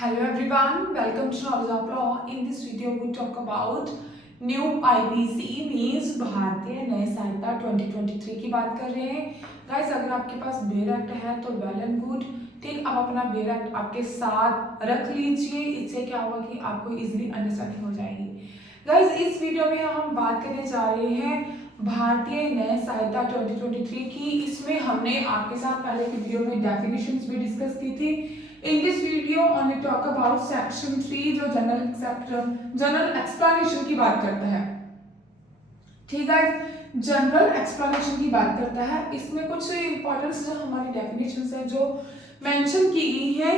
Hello everyone, welcome to Knowledge of Law. In this video we talk about new IBC means भारतीय नए संहिता 2023 की बात कर रहे हैं। गाइस अगर आपके पास बेयर एक्ट है तो वेल एंड गुड, ठीक। आप अपना बेयर एक्ट आपके साथ रख लीजिए, इससे क्या होगा कि आपको इजीली अंडरस्टैंडिंग हो जाएगी। गाइस इस वीडियो में हम बात करने जा रहे हैं भारतीय नए संहिता 2023 की। इसमें हमने आपके साथ पहले की वीडियो में डेफिनेशंस भी डिस्कस की थी। In this video only talk about section 3 जो जनरल एक्सप्लेनेशन की बात करता है, ठीक है। जनरल एक्सप्लेनेशन की बात करता है। इसमें कुछ इंपॉर्टेंस जो हमारी डेफिनेशंस है जो मेंशन की गई है,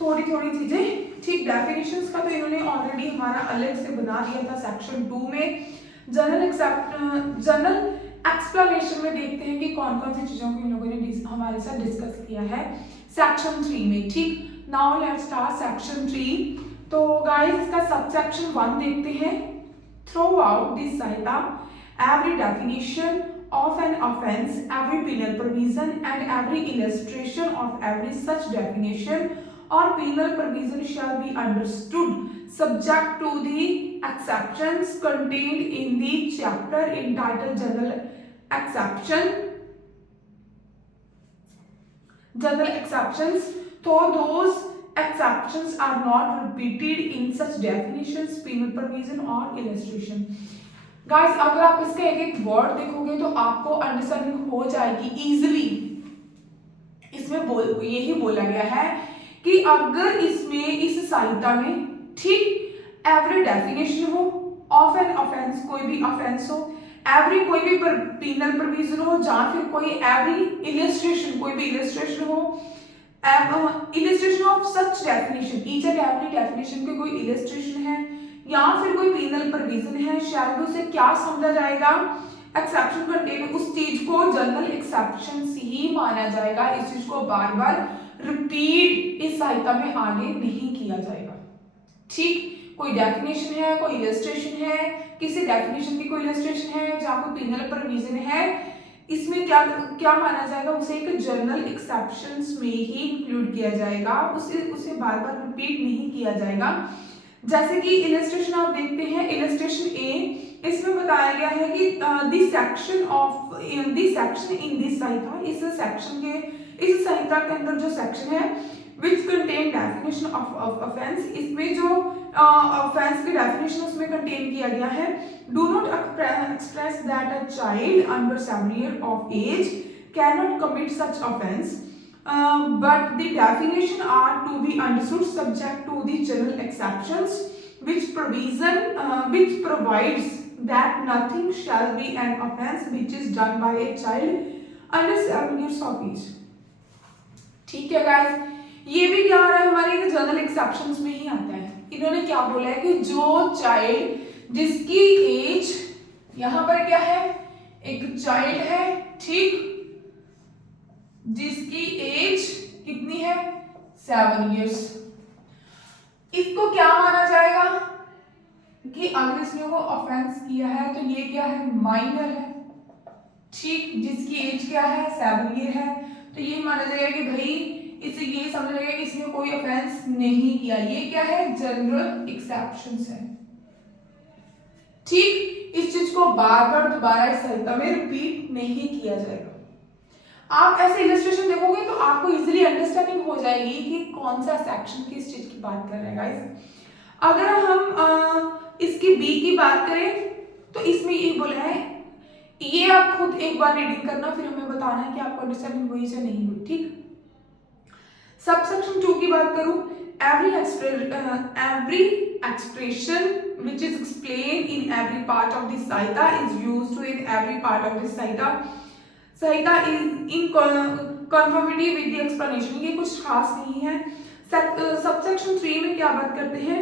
थोड़ी थोड़ी चीजें, ठीक। डेफिनेशंस का तो इन्होंने ऑलरेडी हमारा अलग से बना दिया था सेक्शन 2 में। जनरल एक्सप्लेनेशन में देखते हैं कि कौन कौन सी चीजों को इन लोगों ने हमारे साथ डिस्कस किया है सेक्शन 3 में, ठीक। Now let's start section 3। तो गाइस इसका सबसेक्शन 1 देखते हैं। Through out this Samhita every definition of an offense, every penal provision and every illustration of every such definition or penal provision shall be understood subject to the exceptions contained in the chapter entitled General exceptions, though those exceptions are not repeated in such definitions, penal provision or illustration। Guys अगर आप इसका एक एक word देखोगे तो आपको understanding हो जाएगी इजीली। इसमें यही बोला गया है कि अगर इसमें इस संहिता में, ठीक, एवरी डेफिनेशन हो ऑफ एन ऑफेंस, कोई भी ऑफेंस हो, एवरी कोई भी पीनल प्रोविजन हो, या फिर कोई एवरी इलस्ट्रेशन, कोई भी इलस्ट्रेशन हो, illustration of such definition, each and every definition की कोई इलस्ट्रेशन है या फिर कोई पीनल प्रोविजन है, शायद उसे क्या समझा जाएगा, एक्सेप्शन कंटेन, उस चीज को जनरल एक्सेप्शन ही माना जाएगा। इस चीज को बार बार रिपीट इस संहिता में आगे नहीं किया जाएगा, ठीक। कोई डेफिनेशन है, कोई इलस्ट्रेशन है, किसी डेफिनेशन की कोई इलस्ट्रेशन है, जहां कोई पीनल प्रोविजन है, इसमें क्या क्या माना जाएगा, उसे एक जनरल एक्सेप्शंस में ही इंक्लूड किया जाएगा, उसे बार बार रिपीट नहीं किया जाएगा। जैसे कि इलस्ट्रेशन आप देखते हैं, इलस्ट्रेशन ए, इसमें बताया गया है कि दिस सेक्शन इन दिस संहिता, इस सेक्शन के, इस संहिता के अंदर जो सेक्शन है which contain definition of offence, इसमें जो ऑफेंस की डेफिनेशन उसमें कंटेन किया गया है। Do not express that a child under 7 years of age cannot commit such offense, but the definition are to be understood subject to the general exceptions which provides that nothing shall be an offense which is done by a child under 7 years of age, ठीक है guys. ये भी क्या आ रहा है हमारे general exceptions में ही आता है। इन्होंने क्या बोला है कि जो चाइल्ड जिसकी एज, यहां पर क्या है, एक चाइल्ड है, ठीक, जिसकी एज कितनी है, 7 years, इसको क्या माना जाएगा कि अगर इसने वो ऑफेंस किया है तो ये क्या है, माइनर है, ठीक। जिसकी एज क्या है, 7 year है, तो ये माना जाएगा कि भाई इसे ये समझ जाएगा कि इसने कोई ऑफेंस नहीं किया। ये क्या है, जनरल एक्सेप्शंस है, ठीक। इस चीज को बार बार दोबारा इस संहिता में रिपीट नहीं किया जाएगा। आप ऐसे इलस्ट्रेशन देखोगे तो आपको इजीली अंडरस्टैंडिंग हो जाएगी कि कौन सा सेक्शन किस चीज की बात कर रहे हैं गाइस। अगर हम इसकी बी की बात करें तो इसमें ये बोला है, ये आप खुद एक बार रीडिंग करना, फिर हमें बताना है कि आपको अंडरस्टैंडिंग हुई या नहीं हुई, ठीक। सबसेक्शन 2 की बात करूं, every expression which is explained in every part of this Samhita is used in every part of this Samhita is in conformity with the explanation। ये कुछ खास नहीं है। सबसेक्शन 3 में क्या बात करते हैं,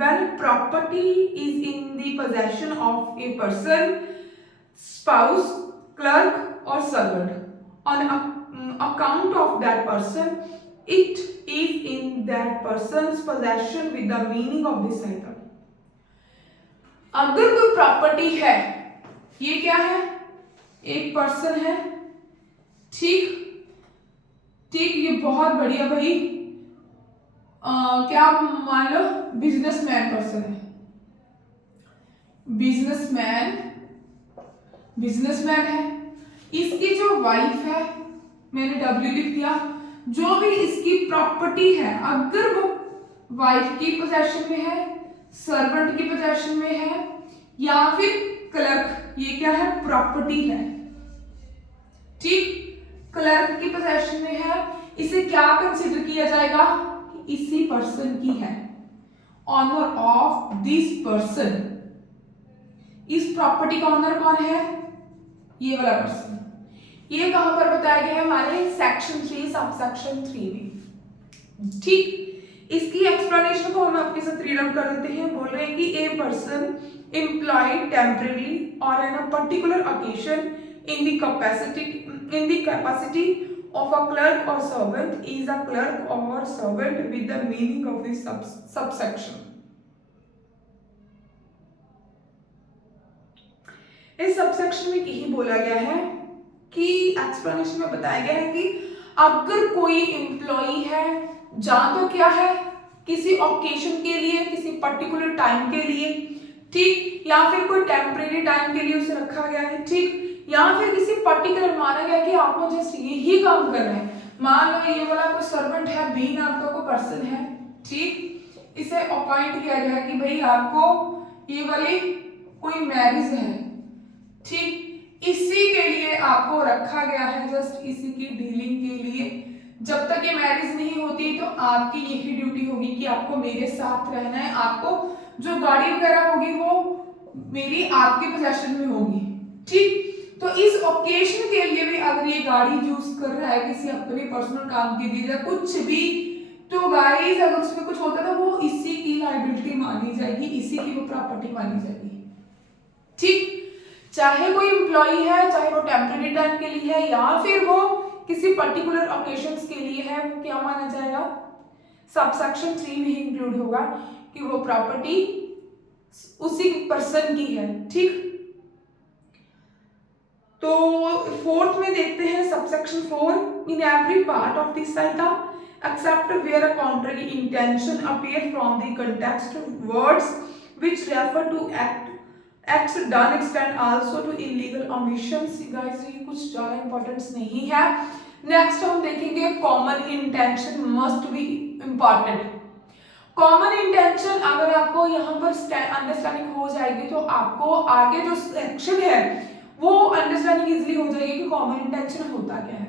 when property is in the possession of a person, spouse, clerk or servant on account of that person, it is in that person's possession with the meaning of this संहिता। अगर कोई प्रॉपर्टी है, ये क्या है, एक पर्सन है, ठीक, ठीक, ये बहुत बढ़िया भाई, क्या आप मान लो बिजनेसमैन पर्सन है, बिजनेसमैन है, इसकी जो वाइफ है, मैंने डब्ल्यू लिख दिया, जो भी इसकी प्रॉपर्टी है अगर वो वाइफ की पोजेशन में है, सर्वेंट की पोजेशन में है या फिर क्लर्क, ये क्या है, प्रॉपर्टी है, ठीक, क्लर्क की पोजेशन में है, इसे क्या कंसिडर किया जाएगा, इसी पर्सन की है, ऑनर ऑफ दिस पर्सन। इस प्रॉपर्टी का ऑनर कौन है, ये वाला पर्सन। ये कहां पर बताया गया है, हमारे सेक्शन 3 सब सेक्शन 3 में, ठीक। इसकी एक्सप्लेनेशन को हम आपके साथ रीड आउट कर देते हैं। बोल रहे हैं कि ए पर्सन एम्प्लॉयड टेम्परेरी और an a particular occasion in the capacity of a clerk or servant is a clerk or servant with the meaning of this subsection. इस सबसेक्शन में यही बोला गया है कि एक्सप्लेनेशन में बताया गया है कि अगर कोई एम्प्लॉई है, जहां तो क्या है, किसी ओकेजन के लिए, किसी पर्टिकुलर टाइम के लिए, ठीक, या फिर कोई टेम्परेरी टाइम के लिए उसे रखा गया है, ठीक, या फिर किसी पर्टिकुलर माना गया कि आपको जस्ट यही काम करना है। मान लो ये वाला कोई सर्वेंट है, बी नाम का कोई पर्सन है, ठीक, इसे अपॉइंट किया गया कि भाई आपको ये वाली कोई मैरिज है, ठीक, इसी के लिए आपको रखा गया है, जस्ट इसी की डीलिंग के लिए। जब तक ये मैरिज नहीं होती तो आपकी यही ड्यूटी होगी कि आपको मेरे साथ रहना है, आपको जो गाड़ी वगैरह होगी वो मेरी आपके पोजेशन में होगी, ठीक। तो इस ओकेजन के लिए भी अगर ये गाड़ी यूज कर रहा है किसी अपने पर्सनल काम के लिए या कुछ भी, तो गाइस अगर उसमें कुछ होता है तो वो इसी की लायबिलिटी मानी जाएगी, इसी की वो प्रॉपर्टी मानी जाएगी, ठीक। चाहे कोई एम्प्लॉई है, चाहे वो टेम्परेरी टाइम के लिए है या फिर वो किसी पर्टिकुलर ओकेजन्स के लिए है, वो क्या माना जाएगा, सबसेक्शन 3 में ही इंक्लूड होगा कि वो प्रॉपर्टी उसी पर्सन की है, ठीक। तो फोर्थ में देखते हैं subsection 4, in every part of this site except where a contrary intention appear from the context words which refer to acts done extend also to illegal omissions. Guys ये कुछ ज्यादा इंपॉर्टेंस नहीं है। नेक्स्ट हम देखेंगे common intention must be important. Common intention अगर आपको यहाँ पर अंडरस्टैंडिंग हो जाएगी तो आपको आगे जो सेक्शन है वो अंडरस्टैंडिंग इजीली हो जाएगी कि कॉमन इंटेंशन होता क्या है,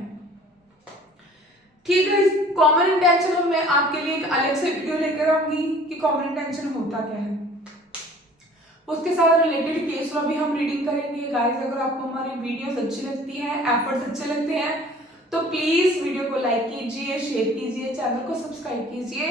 ठीक है। कॉमन इंटेंशन मैं आपके लिए एक अलग से वीडियो लेकर आऊंगी कि कॉमन इंटेंशन होता क्या है, उसके साथ रिलेटेड केस लॉ भी हम रीडिंग करेंगे। गाइस अगर आपको हमारी वीडियोस अच्छी लगती हैं, एफर्ट्स अच्छे लगते हैं तो प्लीज वीडियो को लाइक कीजिए, शेयर कीजिए, चैनल को सब्सक्राइब कीजिए।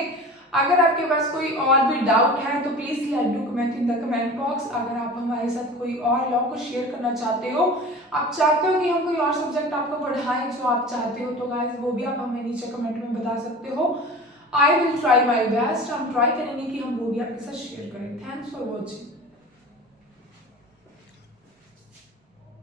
अगर आपके पास कोई और भी डाउट है तो please let do comment in the comment box. अगर आप हमारे साथ कोई और लॉ को शेयर करना चाहते हो, आप चाहते हो कि हम कोई और सब्जेक्ट आपको पढ़ाएं जो आप चाहते हो, तो गाइस वो भी आप हमें नीचे कमेंट में बता सकते हो। I will try my best, हम ट्राई करेंगे कि हम वो भी आपके साथ शेयर करें। Thanks for watching.